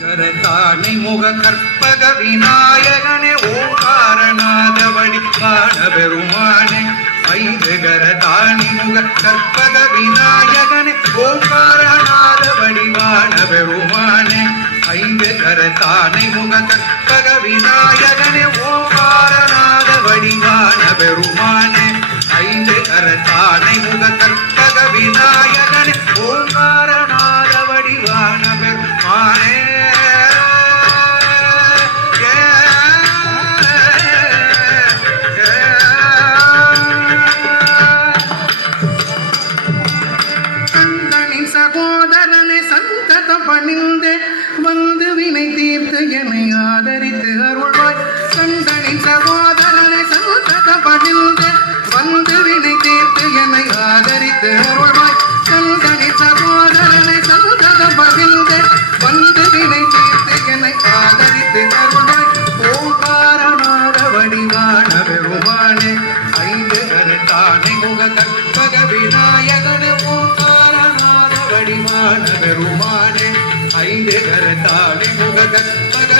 கரத்தானை முக கற்பக விநாயகனே ஓங்காரநாத வடிவான பெருமானே ஐந்து கரத்தானை முக கற்பக விநாயகனே ஓங்காரநாத வடிவான பெருமானே ஐந்து கரத்தானை முக கற்பக விநாயகனே ஓங்காரநாத வடிவான பெருமானே ஐந்து கரத்தானை முக கற்பக விநாயகனே ஓங்காரநாத வடிவான பெருமானே சகோதரனை சந்தத பணிந்து வந்து வினை தீர்த்து என்னை ஆதரித்து அருள்வாய். கண்டனின் சகோதரனை சந்தத பணிந்து வந்து வினை தீர்த்து என்னை ஆதரித்து அருள்வாய். கண்டனின் சகோதரனை சந்தத பணிந்து வந்து வினை தீர்த்து என்னை ஆதரித்து அருள்வாய். ஓங்காரநாத வடிவான பெருமானே ஐந்து கரத்தானை முக கற்பக விநாயகனே வடிவான பெருமானே ஐந்து கரத்தானை முக கற்பக